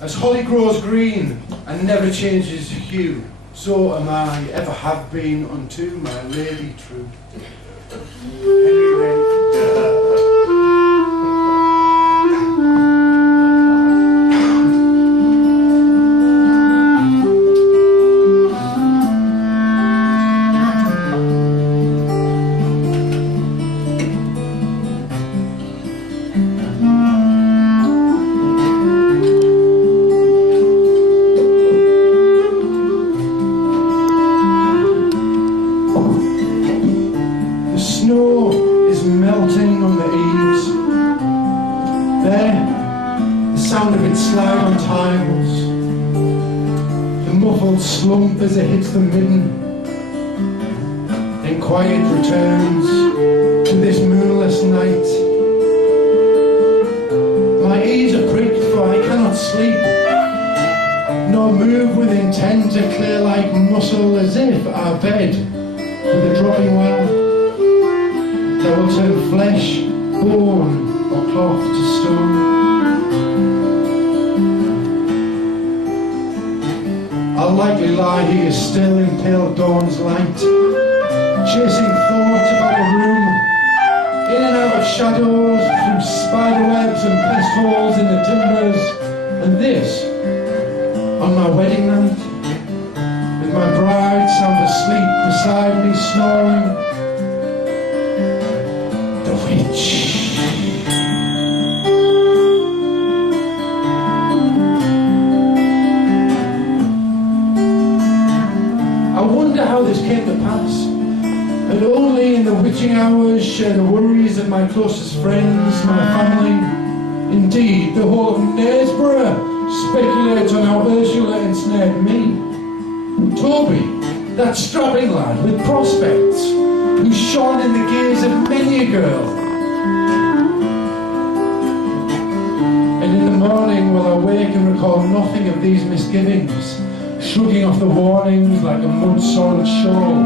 As holly grows green and never changes hue, so am I, ever have been, unto my lady true. Henry Wren. Slump as it hits the midden, then quiet returns to this moonless night. My ears are pricked, for I cannot sleep, nor move with intent to clear like muscle, as if our bed with a dropping well that will turn flesh, bone, or cloth to stone. I'll likely lie here still in pale dawn's light, chasing thoughts about a room, in and out of shadows, through spider webs and pest holes in the timbers, and this on my wedding night, with my bride sound asleep beside me snoring. The witch. How this came to pass, and only in the witching hours share the worries of my closest friends, my family. Indeed, the whole of Knaresborough speculates on how Ursula ensnared me. Toby, that strapping lad with prospects, who shone in the gaze of many a girl. And in the morning will I wake and recall nothing of these misgivings, shrugging off the warnings like a mud-soiled shawl.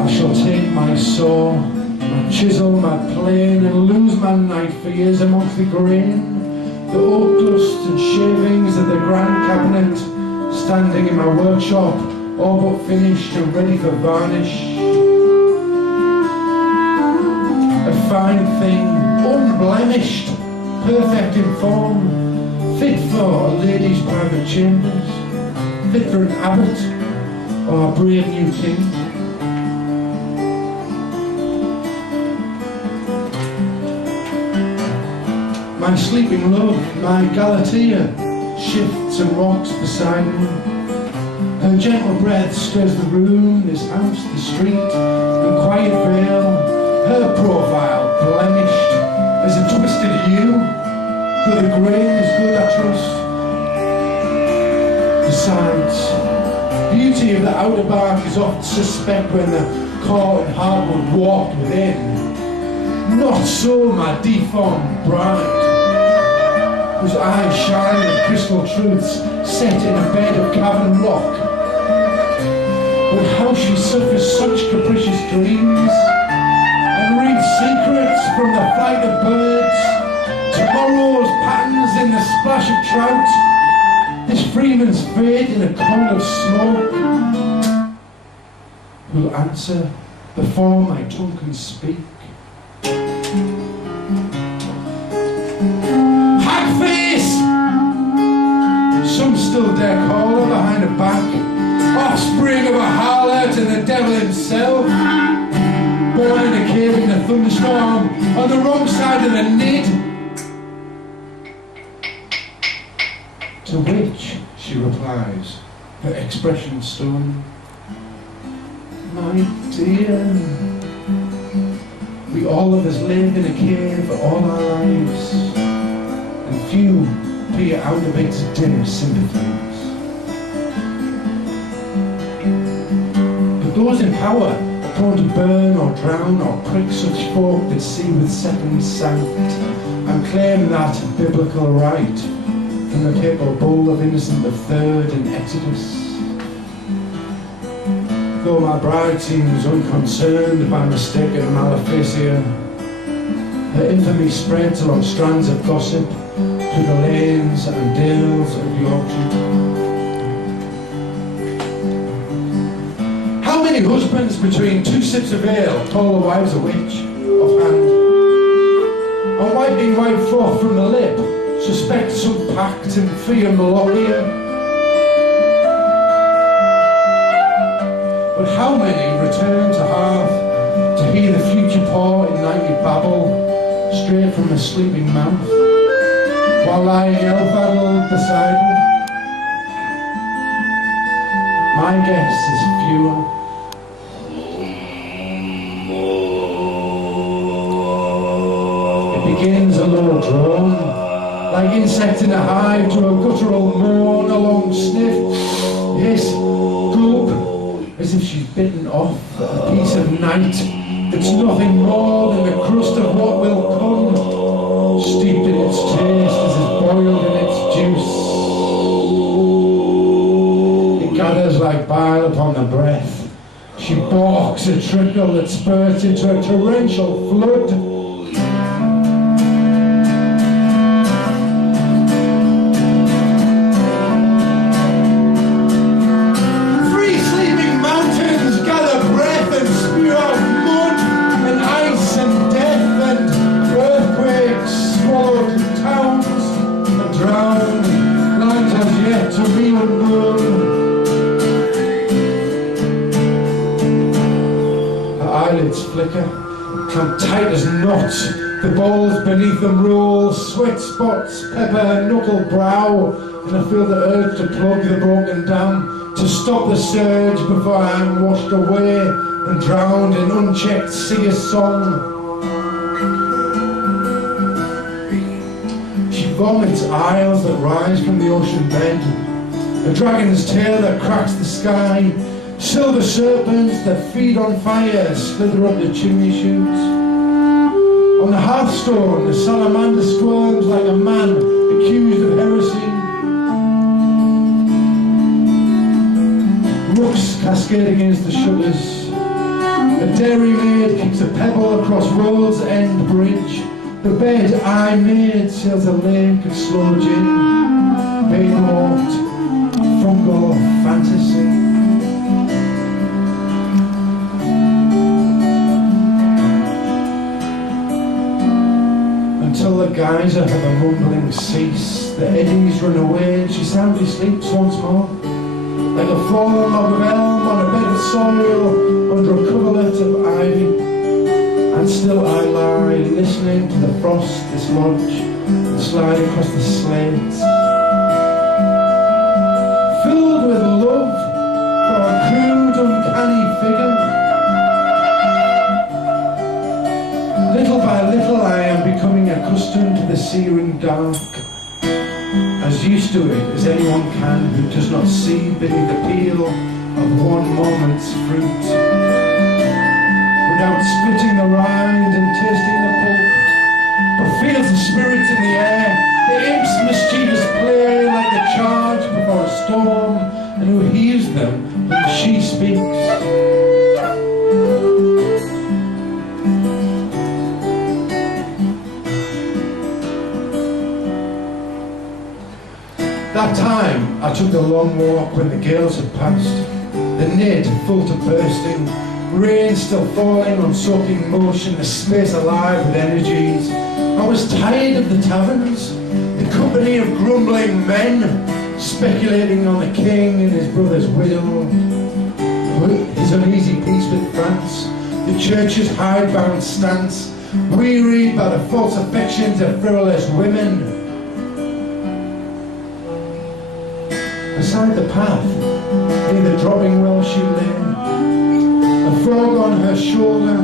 I shall take my saw, my chisel, my plane, and lose my night fears amongst the grain, the oak dust and shavings of the grand cabinet, standing in my workshop, all but finished and ready for varnish. A fine thing, unblemished, perfect in form, fit for a lady's private chambers, fit for an abbot or a brave new king. My sleeping love, my Galatea, shifts and rocks beside me. Her gentle breath stirs the room, this house, the street, and quiet veil, her profile blemished as a twisted hue. But the grain is good, I trust. Besides, beauty of the outer bark is oft suspect when the core and hardwood walked within. Not so my deformed bride, whose eyes shine with crystal truths set in a bed of cavern rock. But how she suffers such capricious dreams, and reads secrets from the flight of birds, tomorrow's patterns in the splash of trout, this freeman's fate in a cone of smoke, who'll answer before my tongue can speak. Hackface! Some still dare call her behind her back, offspring of a harlot and the devil himself, born in a cave in the thunderstorm, on the wrong side of the nid. To which she replies, her expression stone, my dear, we all of us live in a cave all our lives, and few peer out of its dim sympathies. But those in power are prone to burn or drown or prick such folk that see with second sight, and claim that biblical right from the papal bull of Innocent III in Exodus. Though my bride seems unconcerned by mistaken maleficia, her infamy spreads along strands of gossip, to the lanes and dales of Yorkshire. How many husbands between two sips of ale call their wives a witch offhand, and wiping white froth from the lip suspect some pact in fear Melodia? But how many return to hearth to hear the future pour in nightly babble straight from a sleeping mouth, while lying elf-addled beside them? My guess is fewer. It begins a low drone, like insect in a hive, to a guttural moan, a long sniff, hiss, gulp, as if she's bitten off a piece of night that's nothing more than the crust of what will come, steeped in its taste as it's boiled in its juice. It gathers like bile upon the breath. She balks a trickle that spurts into a torrential flood. Flicker, clamped tight as knots, the balls beneath them roll, sweat spots pepper her knuckle brow, and I feel the urge to plug the broken dam, to stop the surge before I'm washed away and drowned in unchecked seer song. She vomits isles that rise from the ocean bed, a dragon's tail that cracks the sky, silver serpents that feed on fire slither up the chimney chutes. On the hearthstone, the salamander squirms like a man accused of heresy. Rooks cascade against the shutters. A dairymaid kicks a pebble across Roll's End Bridge. The bed I made sails a lake of slow gin, baywalked, fungal fantasy. Until the geyser of a mumbling cease, the eddies run away and she soundly sleeps once more, like a fallen log of elm on a bed of soil under a coverlet of ivy. And still I lie, listening to the frost dislodge and slide across the slates, filled with love for a crude, uncanny figure. Little by little I am becoming accustomed to the searing dark, as used to it as anyone can who does not see beneath the peel of one moment's fruit, without splitting the rind and tasting the pulp, but feels the spirits in the air, the imp's mischievous play like a charge before a storm, and who hears them when she speaks. That time I took the long walk when the gales had passed, the Nid full to bursting, rain still falling on soaking motion, the space alive with energies. I was tired of the taverns, the company of grumbling men, speculating on the king and his brother's widow, his uneasy peace with France, the church's hidebound stance, wearied by the false affections of frivolous women. Beside the path, near the dropping well she lay, a frog on her shoulder,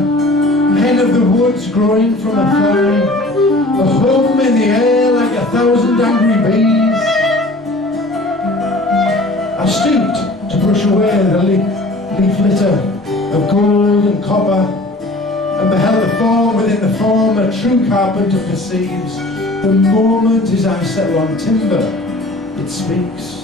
hen of the woods growing from a fly, a hum in the air like 1,000 angry bees. I stooped to brush away the leaf litter of gold and copper, and beheld the form within the form a true carpenter perceives. The moment his eye settle on timber, it speaks.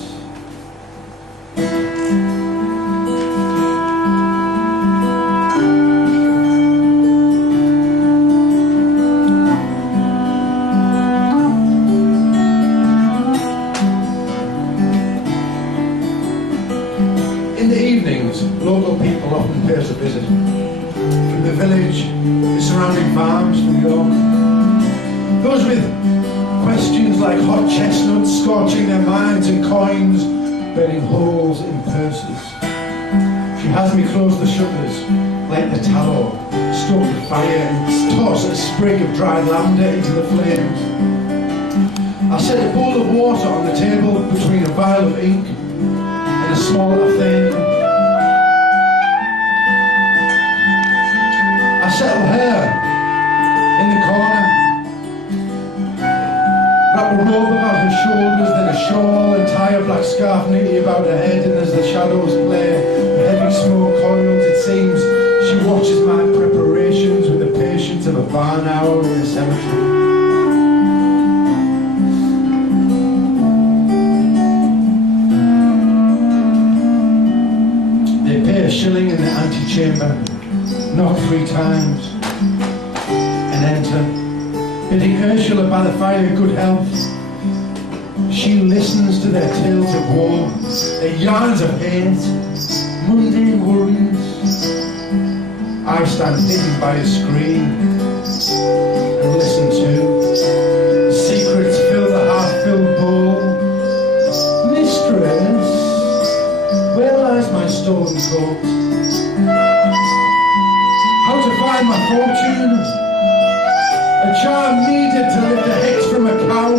people often pay us a visit. From the village, the surrounding farms, from York. Those with questions like hot chestnuts scorching their minds and coins burning holes in purses. She has me close the shutters, light the tallow, stoke the fire and toss a sprig of dried lavender into the flames. I set a bowl of water on the table between a vial of ink and a small thing. I settle her in the corner, wrap a robe about her shoulders, then a shawl, and tie a black scarf neatly about her head, and as the shadows play, the heavy smoke coils, it seems she watches my preparations with the patience of a barn owl in a cemetery. They pay a shilling in the antechamber, knock 3 times, and enter, bidding Ursula by the fire good health. She listens to their tales of war, their yarns of hate, mundane worries. I stand hidden by a screen and listen to secrets fill the half-filled bowl. Mistress, where lies my stolen coat? How to find my fortune? A charm needed to lift a hex from a cow.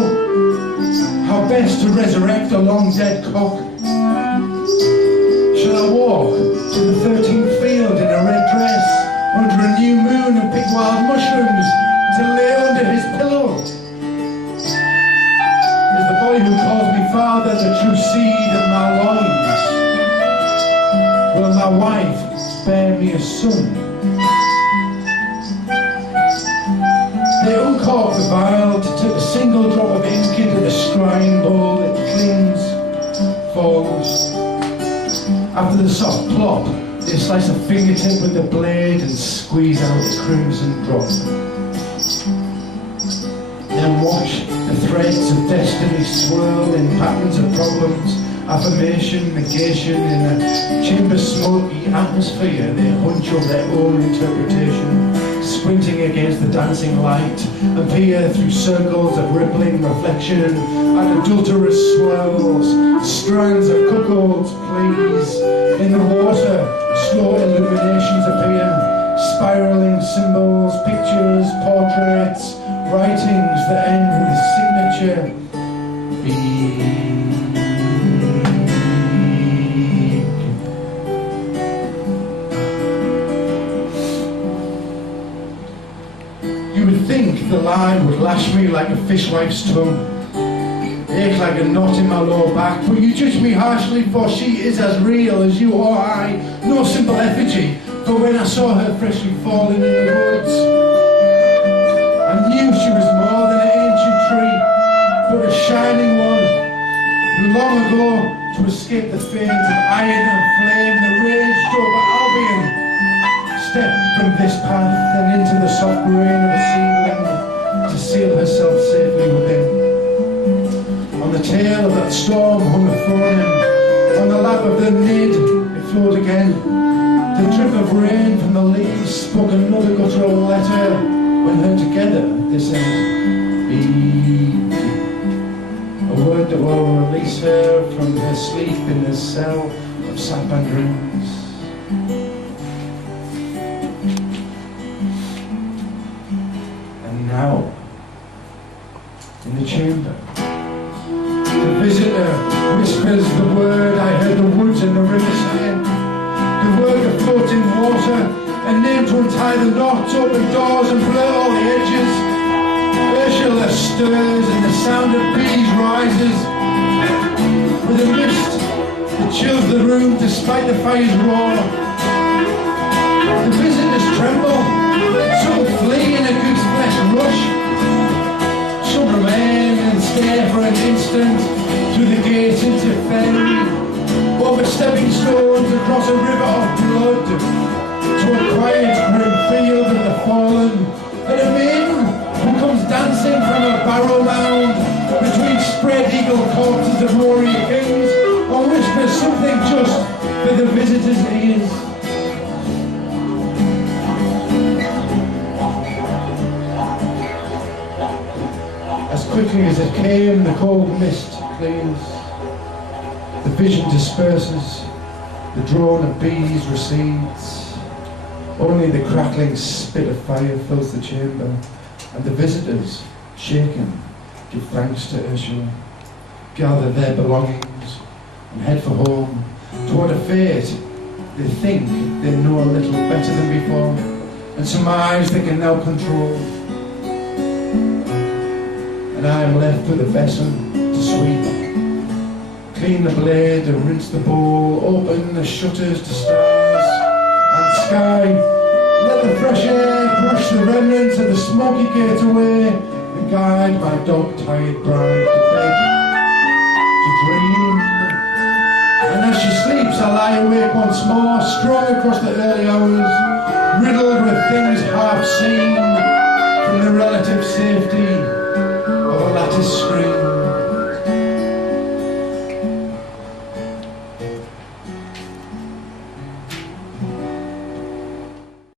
How best to resurrect a long-dead cock? Shall I walk to the 13th field in a red dress under a new moon and pick wild mushrooms to lay under his pillow? Is the boy who calls me father the true seed of my loins? Will my wife bear me a son? They uncork the vial to take a single drop of ink into the scrying bowl. It clings, falls. After the soft plop, they slice a fingertip with the blade and squeeze out the crimson drop. Then watch the threads of destiny swirl in patterns of problems, affirmation, negation. In a chamber smoky atmosphere, they hunch up their own interpretation, sprinting against the dancing light, and peer through circles of rippling reflection at adulterous swirls, strands of cuckolds please. In the water, slow illuminations appear, spiraling symbols, pictures, portraits, writings that end with a signature. You would think the line would lash me like a fishwife's tongue, ache like a knot in my lower back, but you judge me harshly, for she is as real as you or I, no simple effigy. For when I saw her freshly falling in the woods, I knew she was more than an ancient tree, but a shining one, who long ago, to escape the flames of iron and flame that raged over Albion, stepped from this path and into the soft rain of a seedling to seal herself safely within. On the tail of that storm hung a phone, on the lap of the nid it flowed again. The drip of rain from the leaves spoke another guttural letter. When heard together they said, "Be." A word that will release her from her sleep in the cell of sap and rings. And now, in the chamber, the visitor whispers the word I heard the woods and the river saying. The word of floating water, a name to untie the knots, open doors and blur all the edges. Ursula stirs and the sound of bees rises. With a mist that chills the room despite the fire's roar. The visitors tremble, some flee in a goose flesh rush. Some remain and stare for an instant through the gates into fairy. Over stepping stones across a river of blood to a quiet grim field of the fallen, and a maiden who comes dancing from a barrow mound between spread eagle corpses of warrior kings, or whispers something just for the visitor's ears. quickly as it came, the cold mist clears, the vision disperses, the drone of bees recedes. Only the crackling spit of fire fills the chamber, and the visitors, shaken, give thanks to Ursula, gather their belongings, and head for home, toward a fate they think they know a little better than before, and surmise they can now control. And I am left with a vessel to sweep, clean the blade and rinse the bowl, open the shutters to stars and sky, let the fresh air brush the remnants of the smoky gate away, and guide my dog-tired bride to bed, to dream. And as she sleeps, I lie awake once more, strung across the early hours, riddled with things half seen from the relative safety of a lattice screen.